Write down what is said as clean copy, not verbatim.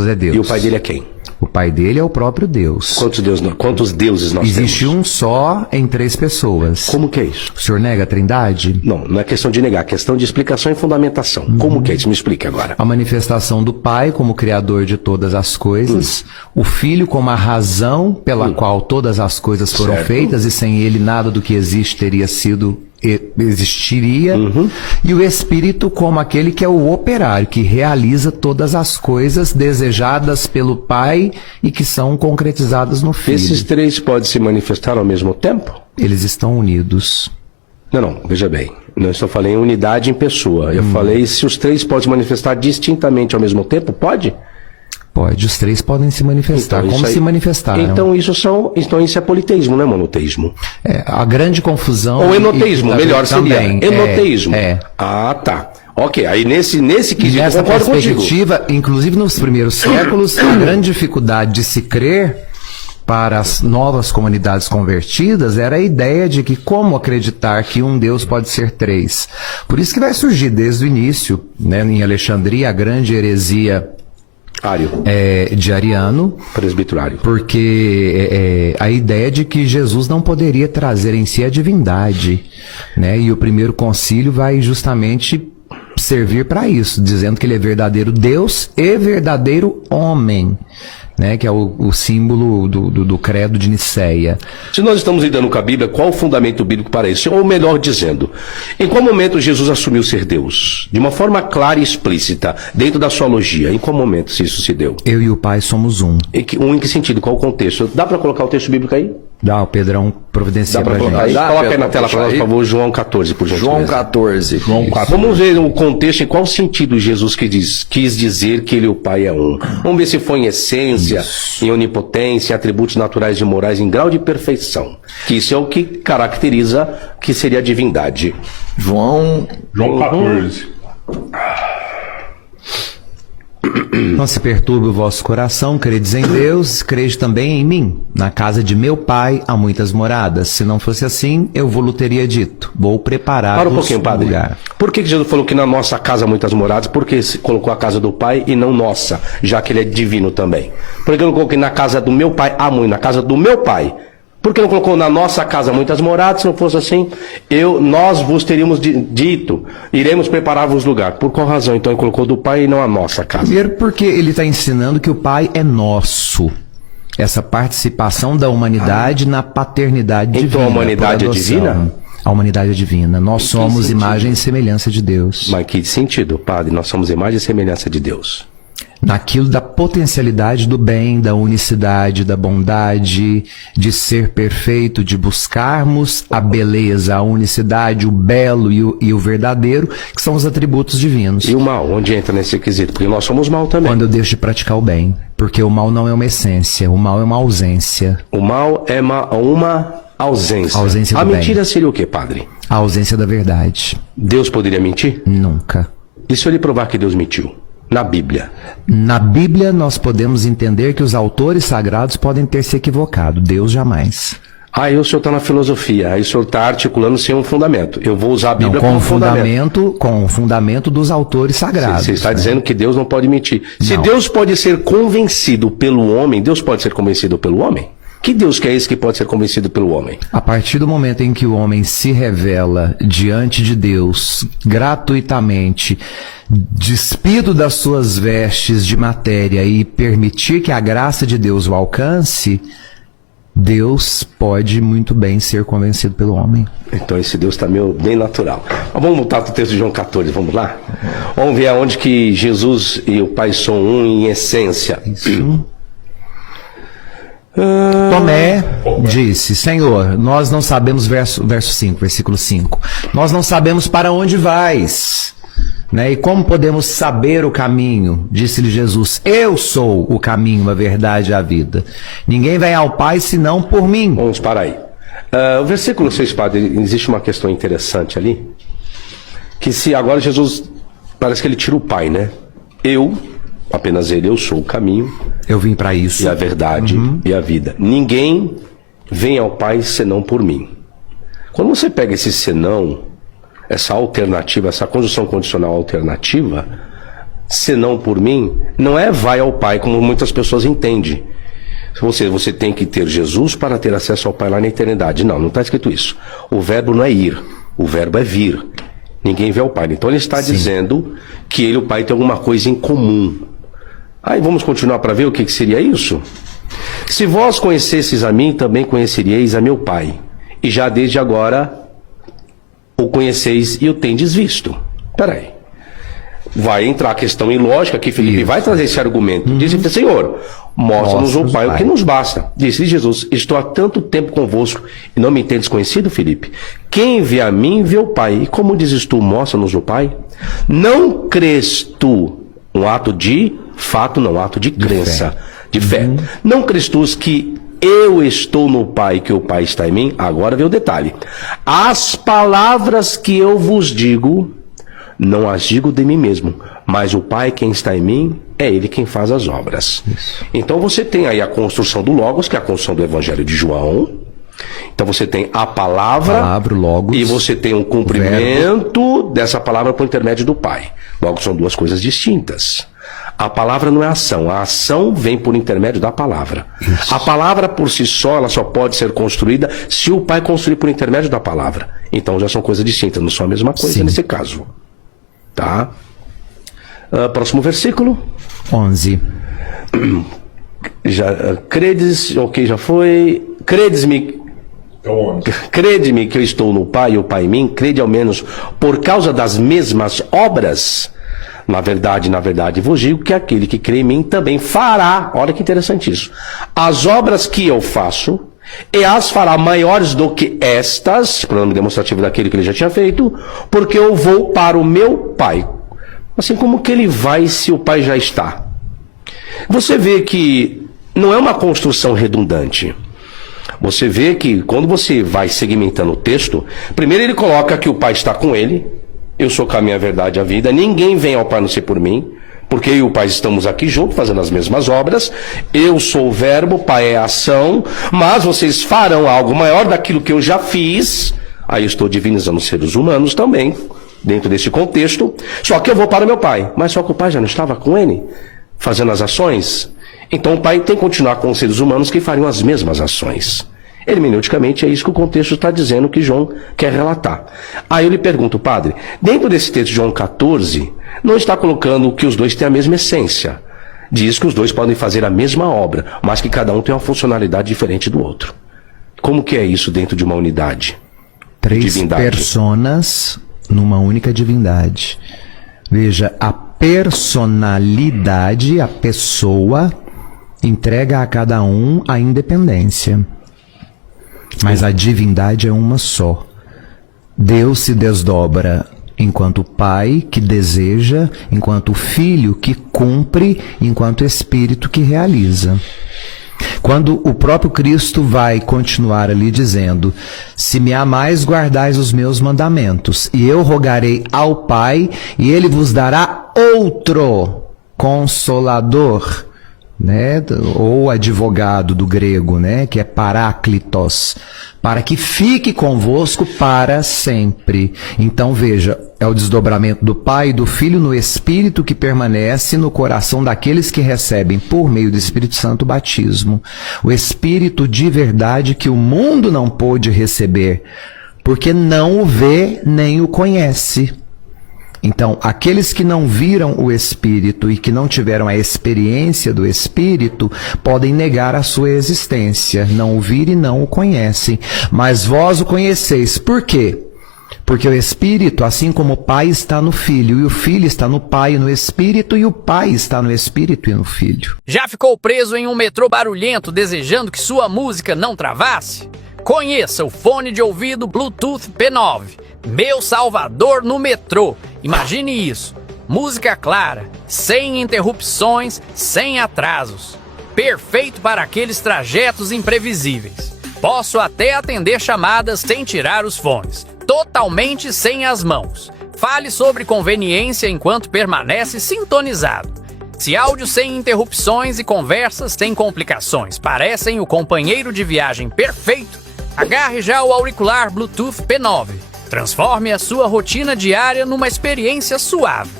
Jesus é Deus. E o pai dele é quem? O pai dele é o próprio Deus. Quantos deuses nós Existe temos? um só em 3 pessoas. Como que é isso? O senhor nega a Trindade? Não, não é questão de negar, é questão de explicação e fundamentação. Como que é isso? Me explique agora. A manifestação do Pai como Criador de todas as coisas, o Filho como a razão pela qual todas as coisas foram Certo. feitas, e sem ele nada do que existe existiria, e o Espírito como aquele que é o operário, que realiza todas as coisas desejadas pelo Pai e que são concretizadas no Filho. Esses 3 podem se manifestar ao mesmo tempo? Eles estão unidos. Não, veja bem. Não estou falando em unidade em pessoa. Eu falei se os 3 podem se manifestar distintamente ao mesmo tempo, pode? Pode, os 3 podem se manifestar, Então, como isso aí- se manifestaram. Então isso é politeísmo, não é monoteísmo? A grande confusão... Ou enoteísmo, melhor seria. também, Enoteísmo. É. Ah, tá. Ok, aí nesse quesito Nessa eu concordo contigo. perspectiva, inclusive nos primeiros séculos, a grande dificuldade de se crer para as novas comunidades convertidas era a ideia de que como acreditar que um Deus pode ser 3. Por isso que vai surgir desde o início, né, em Alexandria, a grande heresia Ário, de Ariano, presbiterário. porque a ideia de que Jesus não poderia trazer em si a divindade, né? E o primeiro concílio vai justamente servir para isso, dizendo que ele é verdadeiro Deus e verdadeiro homem, né? Que é o símbolo do credo de Nicéia. Se nós estamos lidando com a Bíblia, qual o fundamento bíblico para isso? Ou melhor dizendo, em qual momento Jesus assumiu ser Deus? De uma forma clara e explícita, dentro da sua logia, em qual momento isso se deu? Eu e o Pai somos um. Em que sentido? Qual o contexto? Dá para colocar o texto bíblico aí? Dá, o Pedrão providencia Dá para pra colocar aí? gente. Dá, Coloca aí Pedro, na tela para nós, por favor, João 14, por gentileza. João 14. Vamos ver o contexto, em qual sentido Jesus quis dizer que ele e o Pai é um. Vamos ver se foi em essência, em onipotência, em atributos naturais e morais, em grau de perfeição. Que isso é o que caracteriza que seria a divindade. João 14. Não se perturbe o vosso coração, credes em Deus, crede também em mim. Na casa de meu Pai há muitas moradas. Se não fosse assim, eu vos teria dito. Vou preparar Para um pouquinho, padre. lugar. Por que Jesus falou que na nossa casa há muitas moradas? Por que se colocou a casa do Pai e não nossa, já que ele é divino também? Por que não colocou que na casa do meu Pai há muito, na casa do meu Pai? Por que não colocou na nossa casa muitas moradas? Se não fosse assim, nós vos teríamos dito, iremos preparar-vos lugar. Por qual razão então ele colocou do Pai e não a nossa casa? Primeiro porque ele está ensinando que o Pai é nosso. Essa participação da humanidade na paternidade divina. Então a humanidade é por adoção. divina? A humanidade é divina. Nós somos sentido? imagem e semelhança de Deus. Mas que sentido, padre? Nós somos imagem e semelhança de Deus. Naquilo da potencialidade do bem, da unicidade, da bondade, de ser perfeito, de buscarmos a beleza, a unicidade, o belo e o verdadeiro, que são os atributos divinos. E o mal, onde entra nesse quesito? Porque nós somos mal também. Quando eu deixo de praticar o bem, porque o mal não é uma essência, o mal é uma ausência. O mal é uma ausência. A ausência do a bem. mentira seria o quê, padre? A ausência da verdade. Deus poderia mentir? Nunca. E se ele provar que Deus mentiu? Na Bíblia. Na Bíblia, nós podemos entender que os autores sagrados podem ter se equivocado. Deus jamais. Aí o senhor está na filosofia, aí o senhor está articulando sem um fundamento. Eu vou usar a Não, Bíblia com como o fundamento. com o fundamento dos autores sagrados. Você está né? dizendo que Deus não pode mentir. Se Não. Deus pode ser convencido pelo homem, Deus pode ser convencido pelo homem? Que Deus que é esse que pode ser convencido pelo homem? A partir do momento em que o homem se revela diante de Deus gratuitamente, despido das suas vestes de matéria e permitir que a graça de Deus o alcance, Deus pode muito bem ser convencido pelo homem. Então esse Deus está bem natural. Mas vamos voltar para o texto de João 14, vamos lá? Vamos ver aonde que Jesus e o Pai são um em essência. Isso. Tomé disse, Senhor, nós não sabemos, versículo 5, nós não sabemos para onde vais, né? E como podemos saber o caminho? Disse-lhe Jesus, eu sou o caminho, a verdade e a vida. Ninguém vem ao Pai senão por mim. Vamos parar aí. O versículo 6, padre, existe uma questão interessante ali, que se agora Jesus, parece que ele tira o Pai, né? Apenas ele, eu sou o caminho, Eu vim para isso. e a verdade e a vida. Ninguém vem ao Pai senão por mim. Quando você pega esse senão, essa alternativa, essa conjunção condicional alternativa, senão por mim, não é vai ao Pai, como muitas pessoas entendem. Você tem que ter Jesus para ter acesso ao Pai lá na eternidade. Não está escrito isso. O verbo não é ir, o verbo é vir. Ninguém vê ao Pai. Então ele está dizendo que ele e o Pai têm alguma coisa em comum. Aí vamos continuar para ver o que seria isso? Se vós conhecesseis a mim, também conheceríeis a meu Pai. E já desde agora o conheceis e o tendes visto. Peraí. Vai entrar a questão ilógica que Felipe vai trazer esse argumento. Disse, Senhor, mostra-nos o Pai o que nos basta. Disse Jesus, estou há tanto tempo convosco e não me tendes conhecido, Felipe? Quem vê a mim, vê o Pai. E como dizes tu, mostra-nos o Pai? Não crês tu, um ato de fato, não, ato de crença, de fé. Não crês tu que eu estou no Pai, que o Pai está em mim? Agora vê o detalhe. As palavras que eu vos digo, não as digo de mim mesmo, mas o Pai quem está em mim, é Ele quem faz as obras. Isso. Então você tem aí a construção do Logos, que é a construção do Evangelho de João. Então você tem a palavra Logos, e você tem o cumprimento dessa palavra por intermédio do Pai. Logo são duas coisas distintas. A palavra não é ação, a ação vem por intermédio da palavra. Isso. A palavra por si só, ela só pode ser construída se o Pai construir por intermédio da palavra. Então já são coisas distintas, não são a mesma coisa nesse caso. Tá? Próximo versículo. 11. Credes, ok, já foi. Credes-me. Crede-me que eu estou no Pai e o Pai em mim. Crede ao menos por causa das mesmas obras. Na verdade, vos digo que aquele que crê em mim também fará, olha que interessante isso, as obras que eu faço, e as fará maiores do que estas, pronome demonstrativo daquele que ele já tinha feito, porque eu vou para o meu Pai. Assim, como que ele vai se o Pai já está? Você vê que não é uma construção redundante. Você vê que quando você vai segmentando o texto, primeiro ele coloca que o Pai está com ele. Eu sou o caminho, a verdade e a vida. Ninguém vem ao Pai a não ser por mim. Porque eu e o Pai estamos aqui juntos, fazendo as mesmas obras. Eu sou o verbo, o Pai é a ação. Mas vocês farão algo maior daquilo que eu já fiz. Aí eu estou divinizando os seres humanos também, dentro desse contexto. Só que eu vou para o meu Pai. Mas só que o Pai já não estava com ele, fazendo as ações. Então o Pai tem que continuar com os seres humanos que fariam as mesmas ações. Hermeneuticamente é isso que o contexto está dizendo que João quer relatar. Aí eu lhe pergunto, padre, dentro desse texto de João 14, não está colocando que os dois têm a mesma essência. Diz que os dois podem fazer a mesma obra, mas que cada um tem uma funcionalidade diferente do outro. Como que é isso dentro de uma unidade? Três personas numa única divindade. Veja, a personalidade, a pessoa, entrega a cada um a independência. Mas a divindade é uma só. Deus se desdobra enquanto Pai que deseja, enquanto Filho que cumpre, enquanto Espírito que realiza. Quando o próprio Cristo vai continuar ali dizendo, se me amais, guardais os meus mandamentos, e eu rogarei ao Pai, e Ele vos dará outro Consolador, né, ou advogado do grego, né, que é paráclitos, para que fique convosco para sempre. Então veja, é o desdobramento do Pai e do Filho no Espírito que permanece no coração daqueles que recebem por meio do Espírito Santo o batismo. O Espírito de verdade que o mundo não pôde receber, porque não o vê nem o conhece. Então, aqueles que não viram o Espírito e que não tiveram a experiência do Espírito, podem negar a sua existência, não o viram e não o conhecem. Mas vós o conheceis. Por quê? Porque o Espírito, assim como o Pai está no Filho, e o Filho está no Pai e no Espírito, e o Pai está no Espírito e no Filho. Já ficou preso em um metrô barulhento desejando que sua música não travasse? Conheça o fone de ouvido Bluetooth P9. Meu salvador no metrô. Imagine isso. Música clara, sem interrupções, sem atrasos. Perfeito para aqueles trajetos imprevisíveis. Posso até atender chamadas sem tirar os fones. Totalmente sem as mãos. Fale sobre conveniência enquanto permanece sintonizado. Se áudio sem interrupções e conversas sem complicações parecem o companheiro de viagem perfeito, agarre já o auricular Bluetooth P9. Transforme a sua rotina diária numa experiência suave.